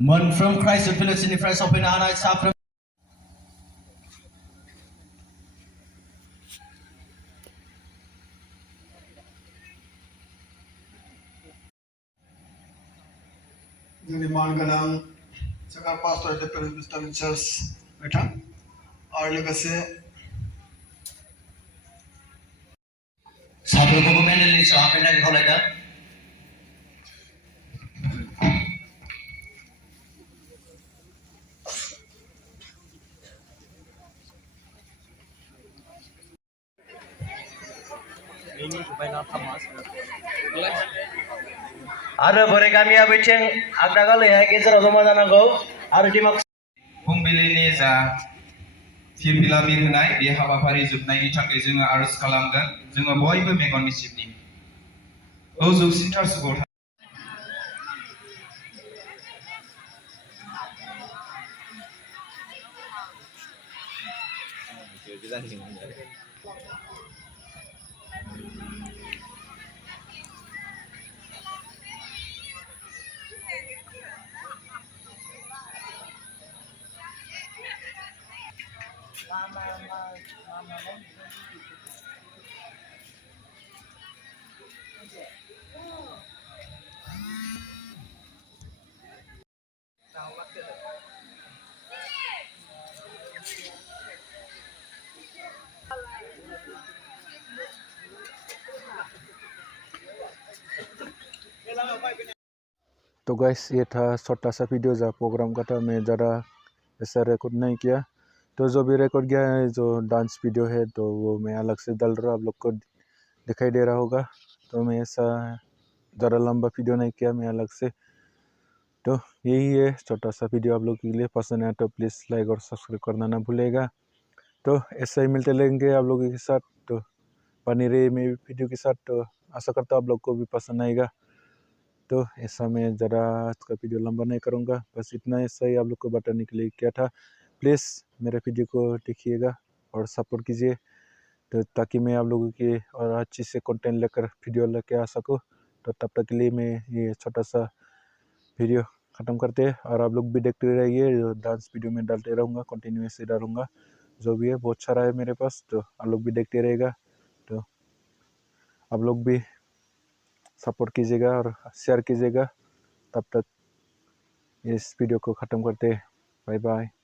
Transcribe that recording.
मोनफ्रोम क्राइस्ट फिलिप्सनिफ्राय सफैनो हानाय साफ्रोम जोंनि मानगोनां सरकार पास्टर डक्टर मिस्टार चर्च बिथां आरो लोगोसे साफ्रोमखौबो मेनेलनि साहा फैनायखौ खावलायदों। आरो बोराय गामिया बैथिं आगदागालैहाय गेजेराव जमा जानांगौ आरो दिमाग फुंबिलिनि जा फिरफिला बिरहोनाय बे हाबाफारि जोबनायनि थाखाय जोङो आरज खालामगोन जोङो बयबो मेगन मिसिबनि जौसिनथार सुबुं तो गाइस ये था छोटा सा वीडियो जो प्रोग्राम का था। मैं ज़्यादा ऐसा रिकॉर्ड नहीं किया, तो जो भी रिकॉर्ड किया है जो डांस वीडियो है तो वो मैं अलग से डाल रहा हूँ, आप लोग को दिखाई दे रहा होगा। तो मैं ऐसा ज़्यादा लंबा वीडियो नहीं किया मैं अलग से। तो यही है छोटा सा वीडियो, आप लोग के लिए पसंद है तो प्लीज़ लाइक और सब्सक्राइब करना ना भूलेगा। तो ऐसा ही मिलते रहेंगे आप लोगों के साथ, तो बने रहिए मेरी वीडियो के साथ। तो आशा करता हूँ आप लोग को भी पसंद आएगा। तो ऐसा मैं ज़रा आज का वीडियो लंबा नहीं करूँगा, बस इतना ऐसा ही आप लोग को बताने के लिए किया था। प्लीज़ मेरे वीडियो को देखिएगा और सपोर्ट कीजिए, तो ताकि मैं आप लोगों की और अच्छी से कंटेंट लेकर वीडियो लेके आ सकूँ। तो तब तक के लिए मैं ये छोटा सा वीडियो ख़त्म करते हैं, और आप लोग भी देखते रहिए, जो डांस वीडियो में डालते रहूँगा, कंटिन्यूसली डालूँगा जो भी है, बहुत सारा है मेरे पास, तो आप लोग भी देखते रहेगा। तो आप लोग भी सपोर्ट कीजिएगा और शेयर कीजिएगा। तब तक इस वीडियो को ख़त्म करते हैं, बाय बाय।